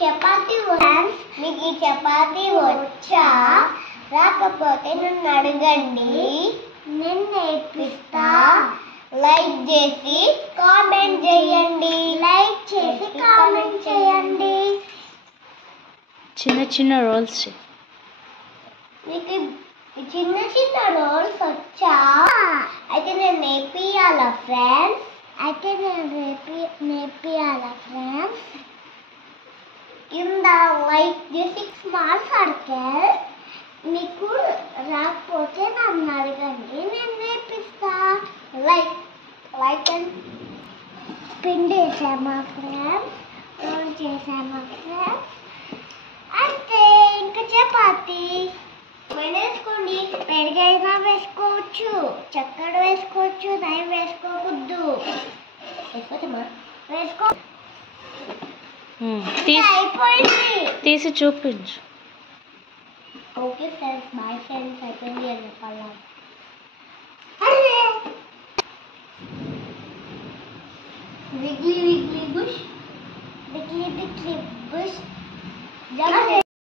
చపాతీ మీకు ఈ చపాతీ వచ్చా? రాకపోతే నన్ను అడగండి, నేను నేర్పిస్తా. లైక్ చేసి కామెంట్ చేయండి. చిన్న చిన్న రోల్స్ మీకు చిన్న చిన్న రోల్స్ వచ్చా? అయితే నేను నేర్పియాలా ఫ్రెండ్స్? కింద లైక్ చేసి స్మాల్ సర్కిల్. మీకు రాకపోతే నన్ను అడగండి, నేను నేర్పిస్తా. లైక్ అండ్ పిండి వేసామా ఫ్రెండ్స్? రోల్ చేసామా ఫ్రెండ్స్? అంతే. ఇంకా చపాతీ వేసుకోండి. పెరుగైనా వేసుకోవచ్చు, చక్కెర వేసుకోవచ్చు, నెయ్యి వేసుకోవద్దు. వేసుకో. అయిపోయింది. తీసి చూపించు. Okay friends, bye friends. అయిపోయింది అని చెప్పాలా? Wiggly wiggly bush, wiggly wiggly bush.